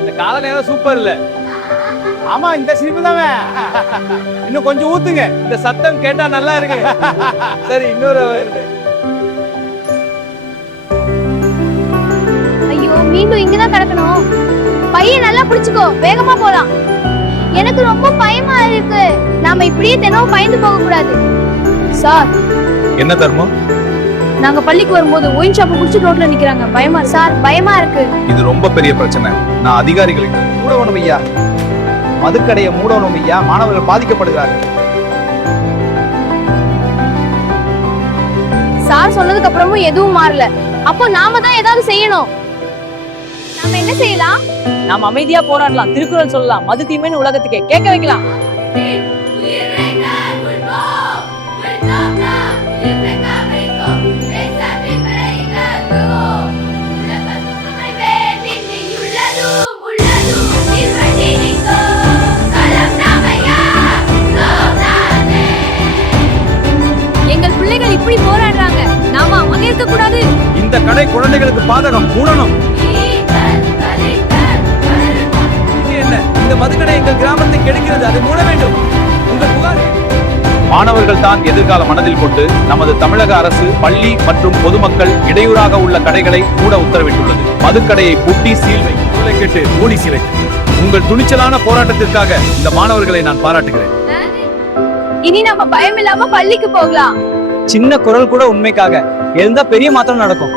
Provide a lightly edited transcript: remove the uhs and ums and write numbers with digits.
இந்த கால நேரம் சூப்பர் இல்ல? ஆமா, இந்த சிரிப்பு தான். இன்னும் கொஞ்சம் ஊத்துங்க, இந்த சத்தம் கேட்டா நல்லா இருக்கு. சரி, இன்னொரு. ஐயோ, மீண்டும் இங்கதான் கிடக்கணும். பையன் நல்லா பிடிச்சுக்கோ, வேகமா போலாம். எனக்கு ரொம்ப பயமா இருக்கு. நாம இப்படியே தினமும் பயந்து போக கூடாது. சார், என்ன தர்மம்? நாங்க பள்ளிக்கு வரும்போது ஒயின் ஷாப் குடிச்சு ரோட்ல நிக்கிறாங்க. பயமா சார், பயமா இருக்கு. இது ரொம்ப பெரிய பிரச்சனை. நான் அதிகாரிகளுக்கு மூடணும் ஐயா, மதுக்கடையை மூடணும் ஐயா, மாணவர்கள் பாதிக்கப்படுகிறார்கள். சார் சொன்னதுக்கு அப்புறமும் எதுவும் மாறல. அப்போ நாம தான் ஏதாவது செய்யணும். நாம என்ன செய்யலாம்? நாம அமைதியா போராடலாம், திருக்குறள் சொல்லலாம், மது தீமைன்னு உலகத்துக்கே கேட்க வைக்கலாம். எங்கள் பிள்ளைகள் இப்படி போராடுறாங்க, நாம அவங்க இருக்க கூடாது. இந்த கடை குழந்தைகளுக்கு பாதகம், மூடணும். என்ன, இந்த மதுக்கடை எங்கள் கிராமத்தை கெடுக்கிறது, அதை மூட வேண்டும். உங்கள் புகார். மாணவர்கள் தான் எதிர்கால மனதில் கொண்டு நமது தமிழக அரசு பள்ளி மற்றும் பொதுமக்கள் இடையூறாக உள்ள கடைகளை மூட உத்தரவிட்டுள்ளது. மதுக்கடையை பூட்டி சீல் வை, கேட்டு மூடி சிலை. உங்கள் துணிச்சலான போராட்டத்திற்காக இந்த மாணவர்களை நான் பாராட்டுகிறேன். இனி நம்ம பயம் இல்லாம பள்ளிக்கு போகலாம். சின்ன குரல் கூட உண்மைக்காக எழுந்தா பெரிய மாற்றம் நடக்கும்.